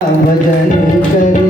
भजन करिए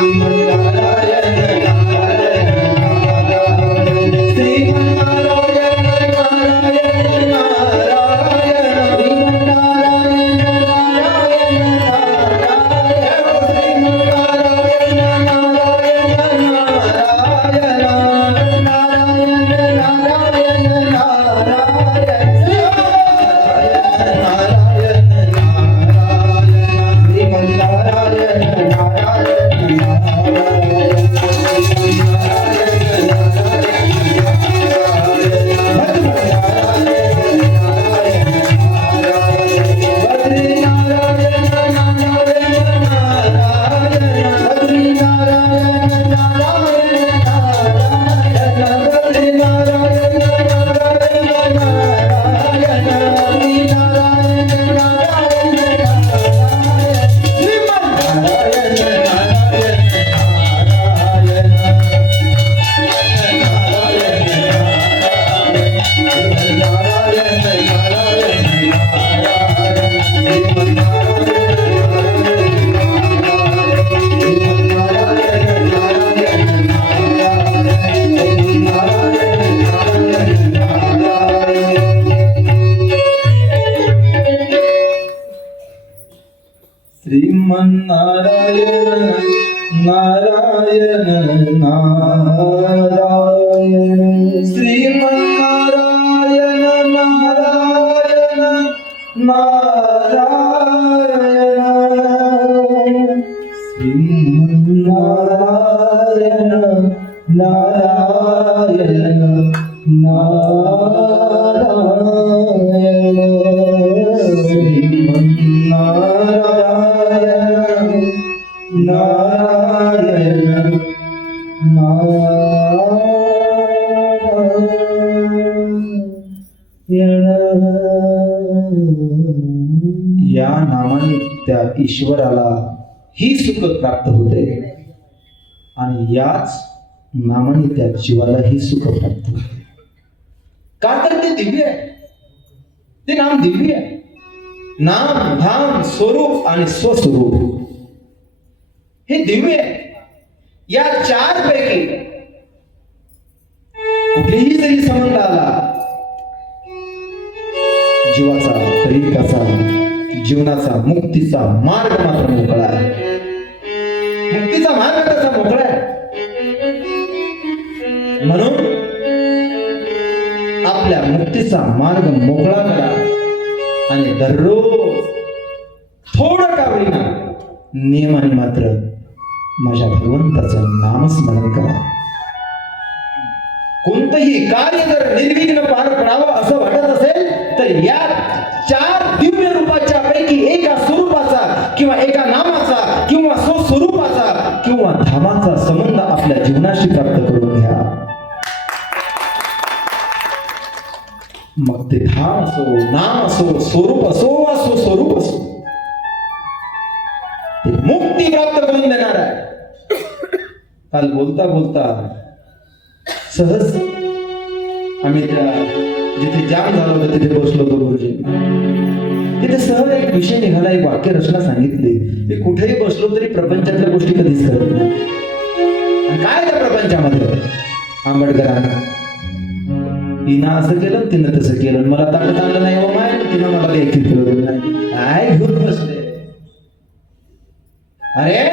Música श्रीमन्नारायण नारायण नारायण या नामाने त्या ईश्वराला ही सुख प्राप्त होते. आणि याच नामाने त्या जीवाला ही सुख प्राप्त होते का तर ते दिव्य आहे? ते नाम दिव्य आहे. नाम धाम स्वरूप आणि स्वस्वरूप. हे दिव्य आहे. या चार पैकी कुठेही जरी संबंध आला जीवाचा तरीकाचा जीवनाचा मुक्तीचा मार्ग मात्र मोकळा आहे. मुक्तीचा मार्ग त्याचा मोकळा आहे? म्हणून आपल्या मुक्तीचा मार्ग मोकळा करा आणि दररोज थोडं का होईना नियमाने मात्र माझ्या भगवंताचं नामस्मरण करा. कोणतंही कार्य जर निर्विघ्न पार पडावं असं वाटत असेल तर या चार दिव्य रूपाच्या पैकी एका स्वरूपाचा किंवा एका नामाचा किंवा स्वस्वरूपाचा किंवा धामाचा संबंध आपल्या जीवनाशी प्राप्त करून घ्या. मग ते धाम असो नाम असो स्वरूप असो असो स्वरूप असो. ते मुक्ती प्राप्त करून देणार आहे. काल बोलता बोलता सहज आम्ही त्या जिथे जाम झालो होतो तिथे बसलो होतो गुरुजी. तिथे सहज एक विषय निघाला एक वाक्य रचना सांगितली. की कुठेही बसलो तरी प्रपंचातल्या गोष्टी कधीच करत नाही. काय त्या प्रपंचामध्ये? आंबेडकरांना. तिनं असं केलं तिनं तसं केलं. मला ताकद आणलं नाही बाबा तिनं मला काही केलं नाही. काय घेऊन बसले? अरे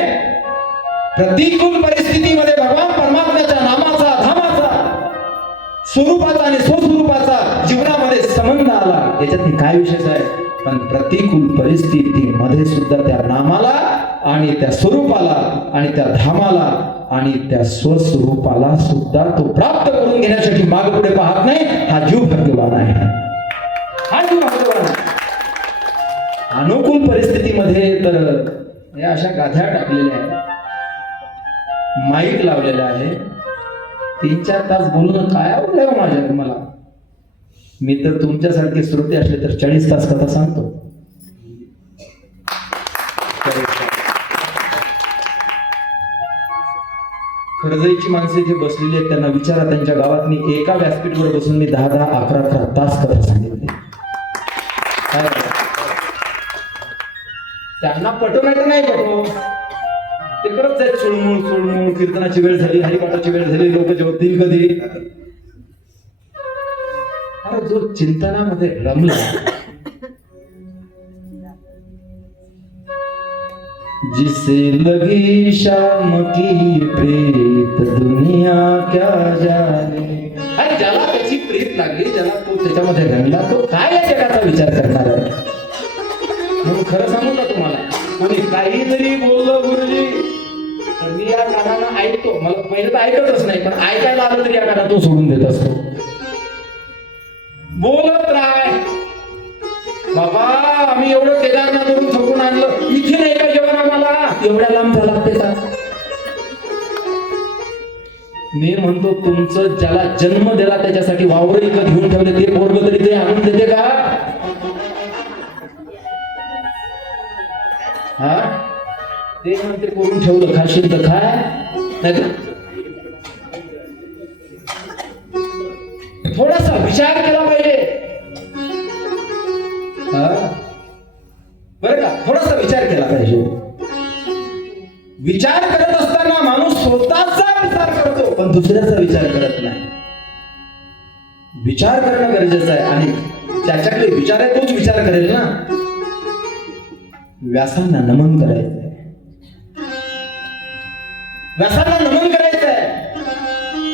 प्रतिकूल परिस्थितीमध्ये भगवान परमात्म्याच्या नामाचा धामाचा स्वरूपाचा आणि स्वस्वरूपाचा जीवनामध्ये संबंध आला. याच्यात काय विशेष आहे? पण प्रतिकूल परिस्थितीमध्ये सुद्धा त्या नामाला आणि त्या स्वरूपाला आणि त्या धामाला आणि त्या स्वस्वरूपाला सुद्धा तो प्राप्त करून घेण्यासाठी माग पुढे पाहत नाही. हा जीव भाग्यवान आहे. हा जीव भाग्यवान आहे. अनुकूल परिस्थितीमध्ये तर या अशा गाध्या टाकलेल्या आहेत. माईक लावलेला आहे. तीन चार तास बोलून काय आवडलं हो माझ्या तुम्हाला? मी तर तुमच्यासारखे श्रोते असले तर चाळीस तास कथा सांगतो. खरजाईची माणसे जे बसलेली आहेत त्यांना विचारा त्यांच्या गावात मी एका व्यासपीठवर बसून मी दहा दहा अकरा अकरा तास कथा सांगितले. त्यांना पटो नाही तर नाही पटव ते करत जाईल चुळमूळ चुळमूळ कीर्तनाची वेळ झाली हरिपाठाची वेळ झाली लोक जेवतील कधी? अरे जो चिंतनामध्ये रमला जिसे लगी शाम की प्रीत दुनिया क्या जाने। अरे ज्याला त्याची प्रीत लागली ज्याला तो त्याच्यामध्ये रंगला तो काय या जगाचा विचार करणार आहे? म्हणून खरं सांगू का तुम्हाला? म्हणजे काहीतरी बोललो बोललं गुरुजी तर मी या कानानं ऐकतो. मला पहिले तर ऐकतच नाही पण ऐकायला आलं तरी या कानातून सोडून देत असतो. बोलत राय बाबा आम्ही एवढं केदारनाथवरून थकून आणलं. इथे नाही का जेवण आम्हाला? एवढ्या मी म्हणतो तुमचं ज्याला जन्म दिला त्याच्यासाठी वावर इकत घेऊन ठेवले ते पोरग तरी ते आणून देते का? हा? ते म्हणते करून ठेवलं खाशील तर खाय नाही थोडासा विचार केला पाहिजे. हा? बरं का? थोडासा विचार केला पाहिजे. विचार करत असताना माणूस स्वतःचा विचार आपण दुसऱ्याचा विचार करत नाही. विचार करणं गरजेचं आहे आणि त्याच्याकडे विचार आहे तोच विचार करेल ना. व्यासांना नमन करायचंय. व्यासांना नमन करायचंय.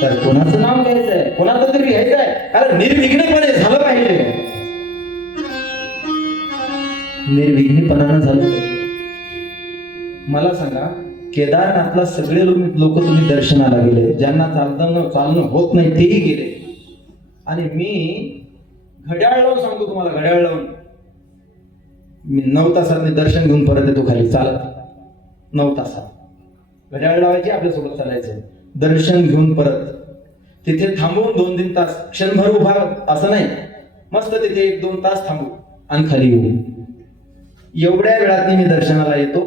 तर कोणाचं नाव घ्यायचंय? कोणाचं तरी घ्यायचंय? कारण निर्विघ्नपणे झालं पाहिजे. निर्विघ्नपणानं झालं पाहिजे. मला सांगा केदारनाथला सगळे लोक लोक तुम्ही दर्शनाला गेले. ज्यांना चालताना चालणं होत नाही तेही गेले. आणि मी घड्याळ लावून सांगतो तुम्हाला घड्याळ लावून मी नऊ तासात मी दर्शन घेऊन परत येतो खाली. चालत. नऊ तासात. घड्याळ लावायची आपल्यासोबत चालायचं. दर्शन घेऊन परत. तिथे थांबवून दोन तीन तास क्षणभर उभा असं नाही. मस्त तिथे एक दोन तास थांबू. आणि खाली येऊ. एवढ्या वेळात मी दर्शनाला येतो.